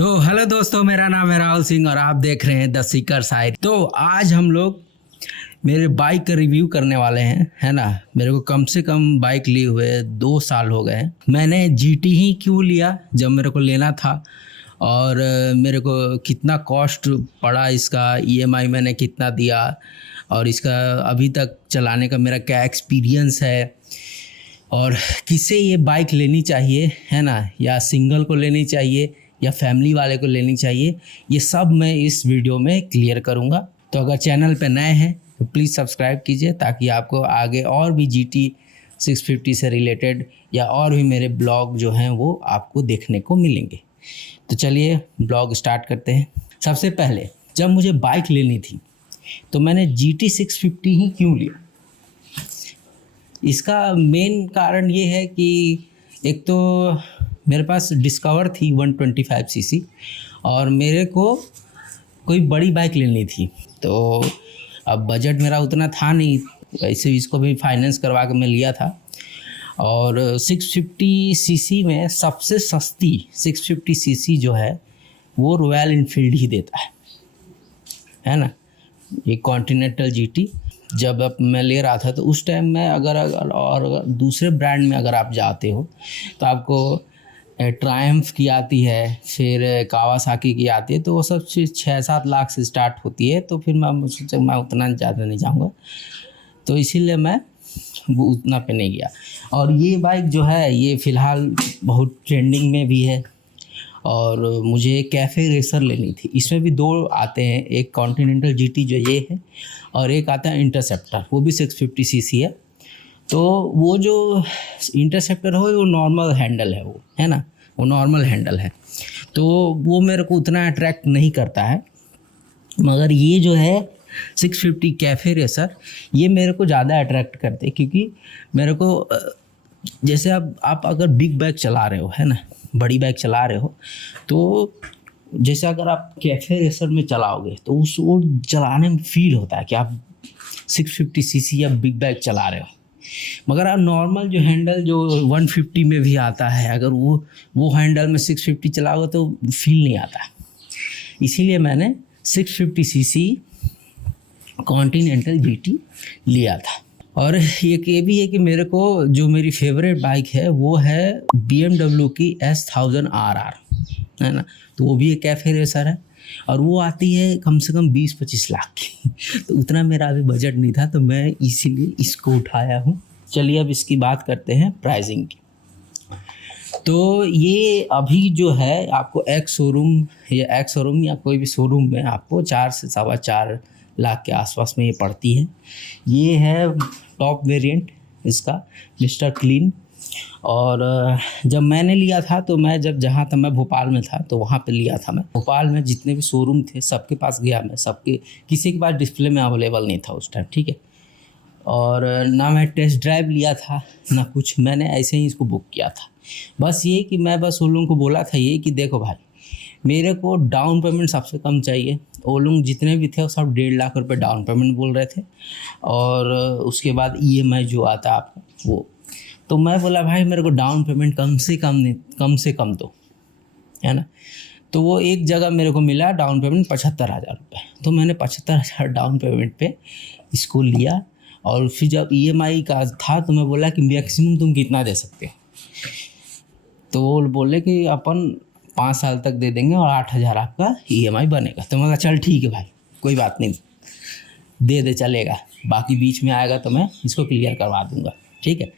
तो हेलो दोस्तों, मेरा नाम है राहुल सिंह और आप देख रहे हैं द सीकर साइड। तो आज हम लोग मेरे बाइक का रिव्यू करने वाले हैं, है ना। मेरे को कम से कम बाइक लिए हुए 2 साल हो गए हैं। मैंने जीटी ही क्यों लिया जब मेरे को लेना था, और मेरे को कितना कॉस्ट पड़ा, इसका ईएमआई मैंने कितना दिया, और इसका अभी तक चलाने का मेरा क्या एक्सपीरियंस है, और किसे ये बाइक लेनी चाहिए, है ना, या सिंगल को लेनी चाहिए या फैमिली वाले को लेनी चाहिए, ये सब मैं इस वीडियो में क्लियर करूँगा। तो अगर चैनल पे नए हैं तो प्लीज़ सब्सक्राइब कीजिए, ताकि आपको आगे और भी GT 650 से रिलेटेड या और भी मेरे ब्लॉग जो हैं वो आपको देखने को मिलेंगे। तो चलिए ब्लॉग स्टार्ट करते हैं। सबसे पहले जब मुझे बाइक लेनी थी तो मैंने GT 650 ही क्यों लिया। इसका मेन कारण ये है कि एक तो मेरे पास डिस्कवर थी 125cc और मेरे को कोई बड़ी बाइक लेनी थी। तो अब बजट मेरा उतना था नहीं, वैसे इसको भी फाइनेंस करवा के मैं लिया था। और 650cc में सबसे सस्ती 650cc जो है वो रॉयल एनफील्ड ही देता है ना। ये कॉन्टिनेंटल GT जब अब मैं ले रहा था तो उस टाइम में अगर दूसरे ब्रांड में अगर आप जाते हो तो आपको ट्रायम्फ की आती है, फिर कावासाकी की आती है, तो वो सब चीज़ 6-7 लाख से स्टार्ट होती है। तो फिर मैं सोचा मैं उतना ज़्यादा नहीं जाऊँगा, तो इसीलिए मैं वो उतना पे नहीं गया। और ये बाइक जो है ये फ़िलहाल बहुत ट्रेंडिंग में भी है, और मुझे कैफ़े रेसर लेनी थी। इसमें भी 2 आते हैं, एक कॉन्टिनेंटल GT जो ये है और एक आता है इंटरसेप्टर, वो भी 650cc है। तो वो जो इंटरसेप्टर हो वो नॉर्मल हैंडल है, वो है ना, वो नॉर्मल हैंडल है, तो वो मेरे को उतना अट्रैक्ट नहीं करता है। मगर ये जो है 650 कैफ़े रेसर ये मेरे को ज़्यादा अट्रैक्ट करते हैं, क्योंकि मेरे को जैसे आप अगर बिग बाइक चला रहे हो, है ना, बड़ी बाइक चला रहे हो, तो जैसे अगर आप कैफ़े रेसर में चलाओगे तो वो चलाने में फील होता है कि आप 650cc या बिग बाइक चला रहे हो। मगर आप नॉर्मल जो हैंडल जो 150 में भी आता है, अगर वो हैंडल में 650 चलाओगे तो फील नहीं आता। इसीलिए मैंने 650cc कॉन्टिनेंटल GT लिया था। और ये भी है कि मेरे को जो मेरी फेवरेट बाइक है वो है BMW की S1000 RR, है ना। तो वो भी एक कैफ़े रेसर है और वो आती है कम से कम 20-25 लाख की। तो उतना मेरा अभी बजट नहीं था, तो मैं इसीलिए इसको उठाया हूँ। चलिए अब इसकी बात करते हैं प्राइसिंग की। तो ये अभी जो है आपको एक्स शोरूम या कोई भी शोरूम में आपको 4 से 4.25 लाख के आसपास में ये पड़ती है। ये है टॉप वेरिएंट इसका, मिस्टर क्लीन। और जब मैंने लिया था तो मैं जहाँ था, मैं भोपाल में था, तो वहाँ पे लिया था मैं। भोपाल में जितने भी शोरूम थे सबके पास गया मैं, किसी के पास डिस्प्ले में अवेलेबल नहीं था उस टाइम, ठीक है। और ना मैं टेस्ट ड्राइव लिया था ना कुछ, मैंने ऐसे ही इसको बुक किया था। बस ये कि मैं बस उन लोगों को बोला था ये कि देखो भाई, मेरे को डाउन पेमेंट सबसे कम चाहिए। वो लोग जितने भी थे वो सब 1.5 लाख रुपए डाउन पेमेंट बोल रहे थे, और उसके बाद EMI जो आता आपको वो। तो मैं बोला भाई मेरे को डाउन पेमेंट कम से कम दो, है ना। तो वो एक जगह मेरे को मिला डाउन पेमेंट 75,000 रुपये। तो मैंने 75,000 डाउन पेमेंट पे इसको लिया। और फिर जब EMI का था तो मैं बोला कि मैक्सिमम तुम कितना दे सकते हो। तो वो बोले कि अपन 5 साल तक दे देंगे और 8,000 आपका EMI बनेगा। तो मैं कहा चल ठीक है भाई, कोई बात नहीं, दे चलेगा, बाकी बीच में आएगा तो मैं इसको क्लियर करवा दूंगा, ठीक है।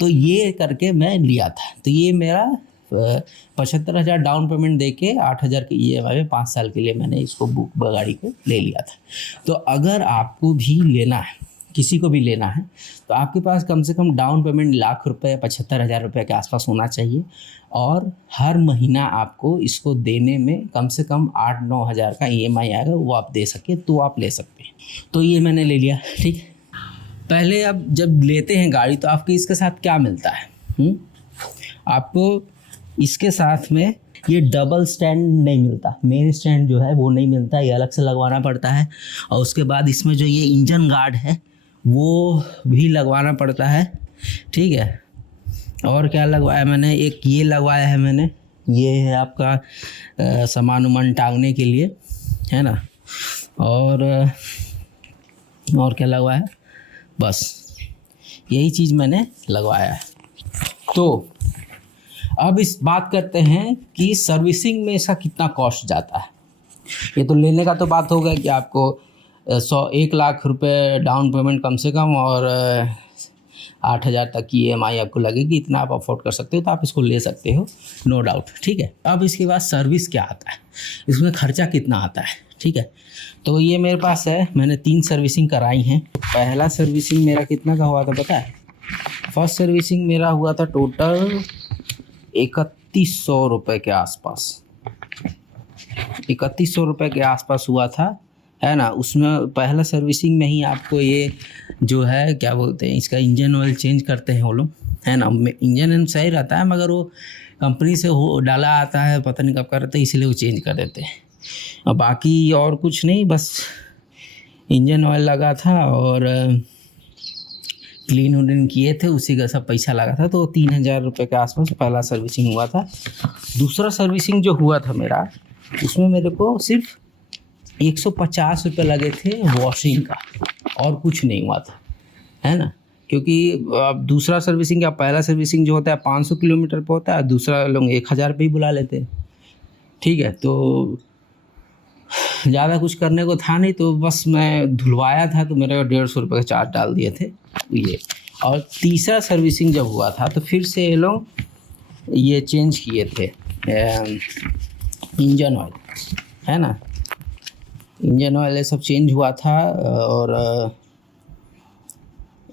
तो ये करके मैं लिया था। तो ये मेरा 75,000 डाउन पेमेंट दे के 8,000 के EMI में 5 साल के लिए मैंने इसको गाड़ी को ले लिया था। तो अगर आपको भी लेना है, किसी को भी लेना है, तो आपके पास कम से कम डाउन पेमेंट 1 लाख रुपये 75,000 रुपये के आसपास होना चाहिए, और हर महीना आपको इसको देने में कम से कम 8-9 हज़ार का EMI आएगा, वो आप दे सके तो आप ले सकते हैं। तो ये मैंने ले लिया, ठीक है। पहले अब जब लेते हैं गाड़ी तो आपको इसके साथ क्या मिलता है, आपको इसके साथ में ये डबल स्टैंड नहीं मिलता, मेन स्टैंड जो है वो नहीं मिलता, ये अलग से लगवाना पड़ता है। और उसके बाद इसमें जो ये इंजन गार्ड है वो भी लगवाना पड़ता है, ठीक है। और क्या लगवाया मैंने, एक ये लगवाया है मैंने, ये है आपका सामान उमान टांगने के लिए, है ना। और क्या लगवाया है, बस यही चीज़ मैंने लगवाया है। तो अब इस बात करते हैं कि सर्विसिंग में इसका कितना कॉस्ट जाता है। ये तो लेने का तो बात हो गया कि आपको 1 लाख रुपए डाउन पेमेंट कम से कम और 8,000 तक की EMI आपको लगेगी, इतना आप अफोर्ड कर सकते हो तो आप इसको ले सकते हो, नो डाउट, ठीक है। अब इसके बाद सर्विस क्या आता है, इसमें खर्चा कितना आता है, ठीक है। तो ये मेरे पास है, मैंने 3 सर्विसिंग कराई हैं। पहला सर्विसिंग मेरा कितना का हुआ था पता है? फर्स्ट सर्विसिंग मेरा हुआ था टोटल 3100 रुपये के आसपास, 3100 रुपये के आसपास हुआ था, है ना। उसमें पहला सर्विसिंग में ही आपको ये जो है क्या बोलते हैं, इसका इंजन ऑयल चेंज करते हैं वो लोग, है ना। इंजन सही रहता है मगर वो कंपनी से हो डाला आता है, पता नहीं कब करते हैं, इसलिए वो चेंज कर देते हैं। और बाकी और कुछ नहीं, बस इंजन ऑयल लगा था और क्लीन उलीन किए थे, उसी का सब पैसा लगा था। तो 3000 रुपये के आसपास पहला सर्विसिंग हुआ था। दूसरा सर्विसिंग जो हुआ था मेरा, उसमें मेरे को सिर्फ 150 रुपये लगे थे वॉशिंग का, और कुछ नहीं हुआ था, है ना। क्योंकि अब दूसरा सर्विसिंग या पहला सर्विसिंग जो होता है 500 किलोमीटर पे होता है, दूसरा लोग 1000 पे ही बुला लेते हैं, ठीक है। तो ज़्यादा कुछ करने को था नहीं, तो बस मैं धुलवाया था तो मेरे को 150 रुपये का चार्ज डाल दिए थे ये। और तीसरा सर्विसिंग जब हुआ था तो फिर से ये लोग ये चेंज किए थे इंजन ऑयल, है ना। इंजन ऑयल ये सब चेंज हुआ था और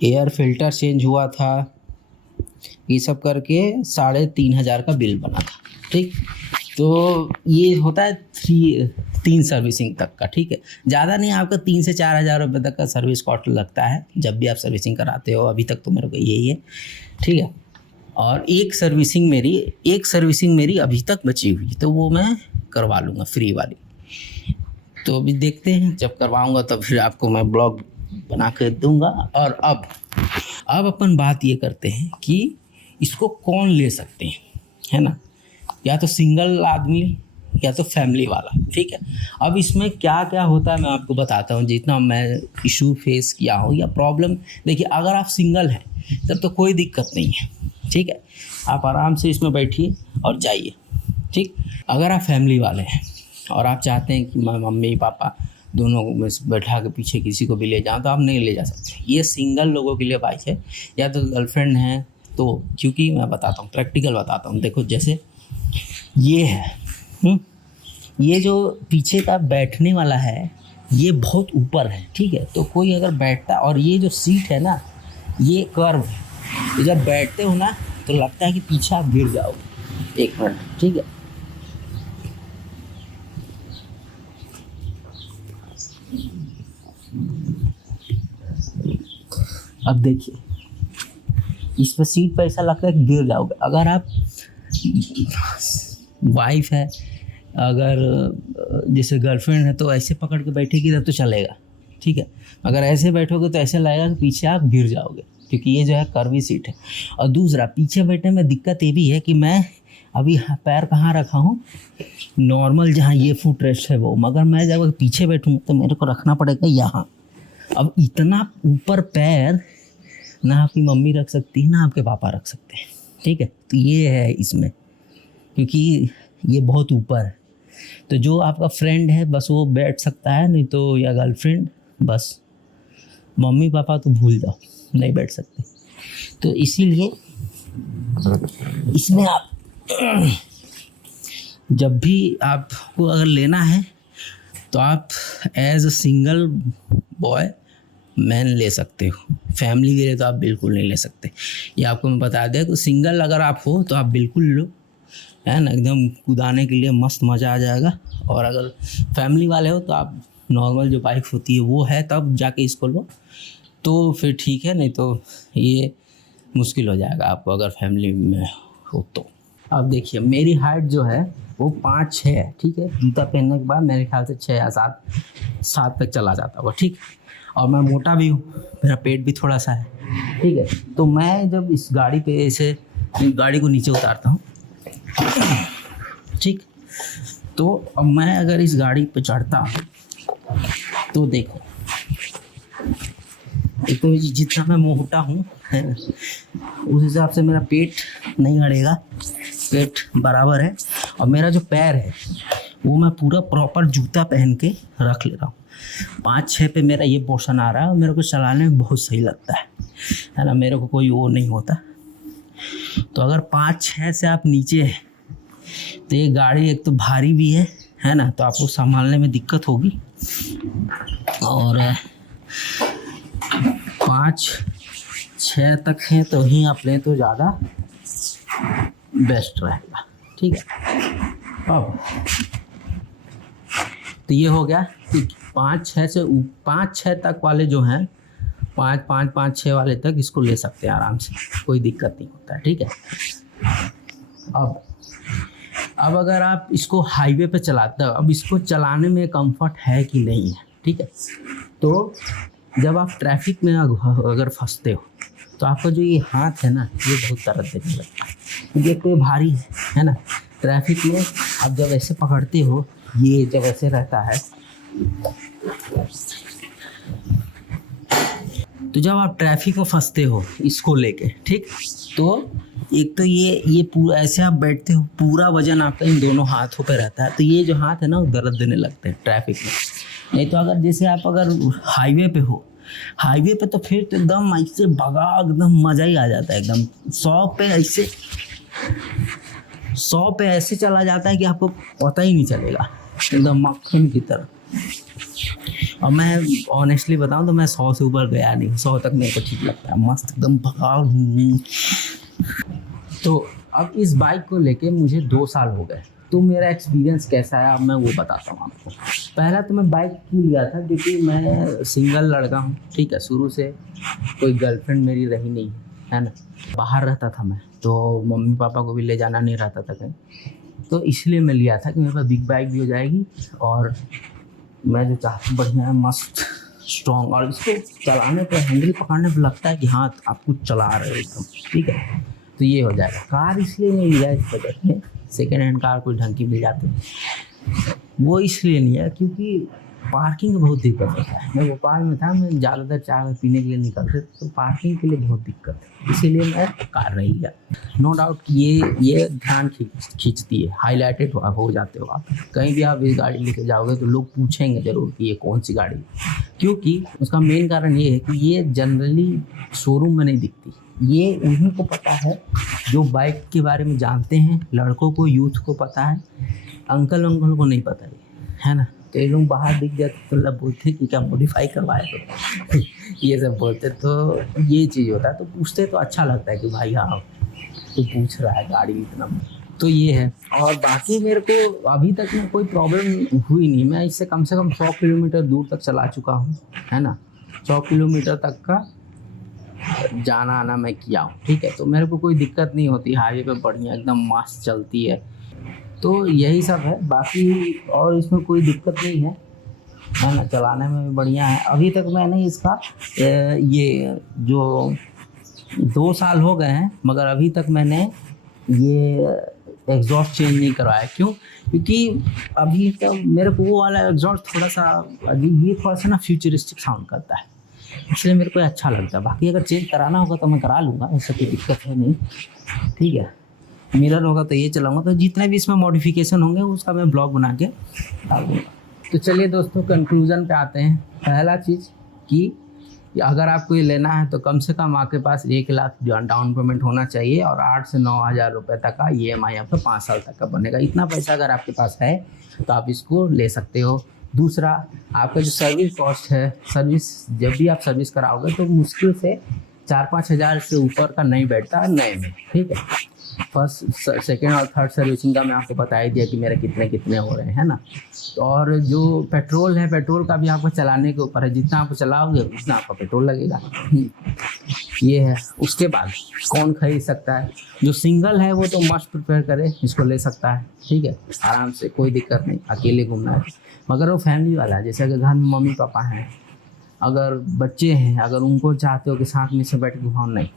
एयर फिल्टर चेंज हुआ था, ये सब करके 3500 का बिल बना था, ठीक। तो ये होता है 3 सर्विसिंग तक का, ठीक है। ज़्यादा नहीं, आपका 3 से 4,000 रुपये तक का सर्विस कॉस्ट लगता है जब भी आप सर्विसिंग कराते हो। अभी तक तो मेरे को यही है, ठीक है। और एक सर्विसिंग मेरी अभी तक बची हुई, तो वो मैं करवा लूँगा फ्री वाली। तो अभी देखते हैं, जब करवाऊँगा तब फिर आपको मैं ब्लॉग बना कर दूँगा। और अब अपन बात ये करते हैं कि इसको कौन ले सकते हैं, है ना। या तो सिंगल आदमी या तो फैमिली वाला, ठीक है। अब इसमें क्या क्या होता है मैं आपको बताता हूँ, जितना मैं इशू फेस किया हूँ या प्रॉब्लम। देखिए, अगर आप सिंगल हैं तब तो कोई दिक्कत नहीं है, ठीक है, आप आराम से इसमें बैठिए और जाइए, ठीक। अगर आप फैमिली वाले हैं और आप चाहते हैं कि मैं मम्मी पापा दोनों में बैठा के पीछे किसी को भी ले जाऊँ, तो आप नहीं ले जा सकते। ये सिंगल लोगों के लिए बाइक है, या तो गर्लफ्रेंड है तो, क्योंकि मैं बताता हूँ, प्रैक्टिकल बताता हूँ। देखो, जैसे ये है, ये जो पीछे का बैठने वाला है ये बहुत ऊपर है, ठीक है। तो कोई अगर बैठता, और ये जो सीट है ना ये कर्व है, तो जब बैठते हो ना तो लगता है कि पीछे आप गिर जाओगे। 1 मिनट, ठीक है। अब देखिए, इस पर सीट पर ऐसा लगता है कि गिर जाओगे। अगर आप वाइफ है, अगर जैसे गर्लफ्रेंड है, तो ऐसे पकड़ के बैठेगी तब तो चलेगा, ठीक है। अगर ऐसे बैठोगे तो ऐसे लगेगा कि पीछे आप गिर जाओगे, क्योंकि ये जो है कर्वी सीट है। और दूसरा, पीछे बैठने में दिक्कत ये भी है कि मैं अभी पैर कहाँ रखा हूँ, नॉर्मल जहाँ ये फुट रेस्ट है वो, मगर मैं जब पीछे बैठूँ तो मेरे को रखना पड़ेगा यहाँ। अब इतना ऊपर पैर ना आपकी मम्मी रख सकती है ना आपके पापा रख सकते हैं, ठीक है। तो ये है इसमें, क्योंकि ये बहुत ऊपर है। तो जो आपका फ्रेंड है बस वो बैठ सकता है, नहीं तो, या गर्लफ्रेंड, बस मम्मी पापा तो भूल जाओ, नहीं बैठ सकते। तो इसीलिए इसमें आप जब भी आपको अगर लेना है तो आप as a single boy man ले सकते हो। फैमिली के लिए तो आप बिल्कुल नहीं ले सकते, ये आपको मैं बता दें। तो सिंगल अगर आप हो तो आप बिल्कुल लो, है ना, एकदम कुदाने के लिए मस्त मज़ा आ जाएगा। और अगर फैमिली वाले हो तो आप नॉर्मल जो बाइक होती है वो है, तब जाके इसको लो तो फिर ठीक है, नहीं तो ये मुश्किल हो जाएगा आपको अगर फैमिली में हो तो। अब देखिए, मेरी हाइट जो है वो 5'6" है, ठीक है। जूता पहनने के बाद मेरे ख्याल से 6 या 7 तक चला जाता होगा, ठीक। और मैं मोटा भी हूँ, मेरा पेट भी थोड़ा सा है, ठीक है। तो मैं जब इस गाड़ी पे ऐसे गाड़ी को नीचे उतारता हूँ ठीक। तो अब मैं अगर इस गाड़ी पे चढ़ता हूँ तो देखो, एक तो जितना मैं मोटा हूँ है ना, उस हिसाब से मेरा पेट नहीं अड़ेगा, पेट बराबर है। और मेरा जो पैर है वो मैं पूरा प्रॉपर जूता पहन के रख ले रहा हूँ। 5-6 पे मेरा ये पोर्शन आ रहा है और मेरे को चलाने में बहुत सही लगता है ना, मेरे को कोई वो नहीं होता। तो अगर 5-6 से आप नीचे हैं तो ये गाड़ी एक तो भारी भी है ना, तो आपको संभालने में दिक्कत होगी। और 5-6 तक है तो ही आप लें तो ज़्यादा बेस्ट रहेगा, ठीक है। अब तो ये हो गया कि 5-6 से 5-6 तक वाले जो हैं, 5-5-5-6 वाले तक इसको ले सकते हैं आराम से, कोई दिक्कत नहीं होता है, ठीक है। अब अगर आप इसको हाईवे पे चलाते हो, अब इसको चलाने में कंफर्ट है कि नहीं है, ठीक है। तो जब आप ट्रैफिक में अगर फंसते हो तो आपका जो ये हाथ है ना, ये बहुत दर्द देने लगता है, क्योंकि एक तो ये भारी है ना। ट्रैफिक में आप जब ऐसे पकड़ते हो, ये जब ऐसे रहता है, तो जब आप ट्रैफिक में फंसते हो इसको लेके, ठीक, तो एक तो ये पूरा ऐसे आप बैठते हो, पूरा वजन आपका इन दोनों हाथों पे रहता है, तो ये जो हाथ है ना वो दर्द देने लगते हैं ट्रैफिक में। नहीं तो अगर जैसे आप अगर हाईवे पे हो, हाईवे पे तो फिर तो एकदम ऐसे भगा, एकदम मज़ा ही आ जाता है, एकदम 100 पे ऐसे चला जाता है कि आपको पता ही नहीं चलेगा, एकदम मक्खन की तरह। और मैं ऑनेस्टली बताऊं तो मैं 100 से ऊपर गया नहीं, 100 तक मेरे को ठीक लगता है, मस्त एकदम भगा। तो अब इस बाइक को लेके मुझे 2 साल हो गए, तो मेरा एक्सपीरियंस कैसा है अब मैं वो बताता हूँ आपको। पहला तो मैं बाइक क्यों लिया था, क्योंकि मैं सिंगल लड़का हूँ, ठीक है, शुरू से कोई गर्लफ्रेंड मेरी रही नहीं है ना, बाहर रहता था मैं, तो मम्मी पापा को भी ले जाना नहीं रहता था कहीं, तो इसलिए मैं लिया था कि मेरे पास बिग बाइक भी हो जाएगी और मैं जो चाहता हूँ बढ़िया मस्त स्ट्रॉन्ग, और इसको चलाने पर हैंडल पकड़ने पर लगता है कि हाँ आप कुछ चला रहे हो एकदम, ठीक है। तो ये हो जाएगा। कार इसलिए नहीं लिया इस बजट में, सेकेंड हैंड कार कोई ढंग की मिल जाती है, वो इसलिए नहीं है क्योंकि पार्किंग का बहुत दिक्कत होता है। मैं भोपाल में था, मैं ज़्यादातर चाय पीने के लिए निकलते, तो पार्किंग के लिए बहुत दिक्कत है, इसीलिए मैं कार नहीं लिया। नो डाउट ये ध्यान खींचती है, हाईलाइटेड हो जाते हो आप, कहीं भी आप इस गाड़ी लेके जाओगे तो लोग पूछेंगे ज़रूर कि ये कौन सी गाड़ी है, क्योंकि उसका मेन कारण ये है कि ये जनरली शोरूम में नहीं दिखती। ये उन्हीं को पता है जो बाइक के बारे में जानते हैं, लड़कों को, यूथ को पता है, अंकल को नहीं पता है ना। तो ये लोग बाहर दिख जाते तो मतलब बोलते कि क्या मॉडिफाई करवाए तो ये सब बोलते, तो ये चीज़ होता है। तो पूछते तो अच्छा लगता है कि भाई हाँ तो पूछ रहा है गाड़ी इतना, तो ये है। और बाकी मेरे को अभी तक में कोई प्रॉब्लम हुई नहीं, मैं इससे कम से कम 100 किलोमीटर दूर तक चला चुका हूँ, है ना, 100 किलोमीटर तक का जाना आना मैं किया हूँ, ठीक है। तो मेरे को कोई दिक्कत नहीं होती, हाईवे पे बढ़िया एकदम मस्त चलती है। तो यही सब है, बाकी और इसमें कोई दिक्कत नहीं है ना, चलाने में भी बढ़िया है। अभी तक मैंने इसका ये जो 2 साल हो गए हैं, मगर अभी तक मैंने ये एग्जॉस्ट चेंज नहीं करवाया। क्यों? क्योंकि अभी तक मेरे को वो वाला एग्जॉस्ट थोड़ा सा अभी ये थोड़ा सा ना फ्यूचरिस्टिक साउंड करता है, इसलिए मेरे को अच्छा लगता है। बाकी अगर चेंज कराना होगा तो मैं करा लूँगा, ऐसा कोई दिक्कत है नहीं, ठीक है। मिरर होगा तो ये चलाऊँगा, तो जितने भी इसमें मॉडिफिकेशन होंगे उसका मैं ब्लॉग बना के डाल दूँगा। तो चलिए दोस्तों कंक्लूज़न पे आते हैं। पहला चीज़ कि अगर आपको ये लेना है तो कम से कम आपके पास 1 लाख डाउन पेमेंट होना चाहिए और 8 से 9 हज़ार रुपये तक का EMI आपका 5 साल तक का बनेगा। इतना पैसा अगर आपके पास है तो आप इसको ले सकते हो। दूसरा, आपका जो सर्विस कॉस्ट है, सर्विस जब भी आप सर्विस कराओगे तो मुश्किल से 4-5 हज़ार से ऊपर का नहीं बैठता नए में, ठीक है। फर्स्ट, सेकेंड और थर्ड सर्विसिंग का मैं आपको बता ही दिया कि मेरे कितने हो रहे हैं ना। और जो पेट्रोल है, पेट्रोल का भी आपको चलाने के ऊपर है, जितना आप चलाओगे उतना आपका पेट्रोल लगेगा, ये है। उसके बाद कौन खरीद सकता है? जो सिंगल है वो तो मस्ट प्रिपेयर करे, इसको ले सकता है, ठीक है, आराम से, कोई दिक्कत नहीं, अकेले घूमना है। मगर वो फैमिली वाला है, जैसे अगर घर में मम्मी पापा हैं, अगर बच्चे हैं, अगर उनको चाहते हो कि साथ में से बैठ के घुमाओ, नहीं,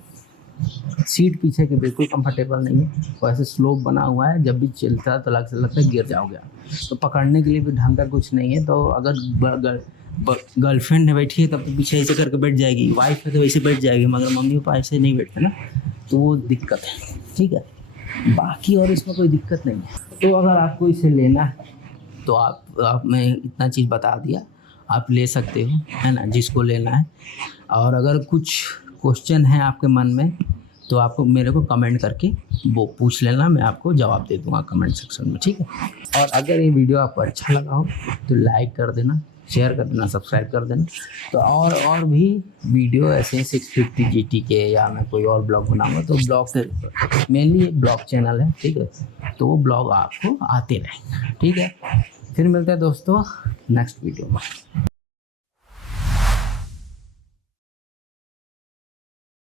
सीट पीछे के बिल्कुल कंफर्टेबल नहीं है, वैसे स्लोप बना हुआ है, जब भी चलता है तो लगता है गिर जाओगे आप। तो पकड़ने के लिए भी ढंग का कुछ नहीं है। तो अगर गर्लफ्रेंड बैठी है तब तो पीछे ऐसे करके बैठ जाएगी, वाइफ है तो वैसे बैठ जाएगी, मगर मम्मी पापा ऐसे नहीं बैठते ना, तो वो दिक्कत है। ठीक है, बाकी और इसमें कोई दिक्कत नहीं है। तो अगर आपको इसे लेना है तो आप मैं इतना चीज़ बता दिया, आप ले सकते हो, है ना, जिसको लेना है। और अगर कुछ क्वेश्चन है आपके मन में तो आपको मेरे को कमेंट करके वो पूछ लेना, मैं आपको जवाब दे दूंगा कमेंट सेक्शन में। ठीक है, और अगर ये वीडियो आपको अच्छा लगा हो तो लाइक कर देना, शेयर कर देना, सब्सक्राइब कर देना। तो और भी वीडियो ऐसे 650 GT के, या मैं कोई और ब्लॉग बनाऊंगा तो ब्लॉग से मेनली एक ब्लॉग चैनल है, ठीक है, तो वो ब्लॉग आपको आते रहेंगे। ठीक है, फिर मिलते हैं दोस्तों नेक्स्ट वीडियो में।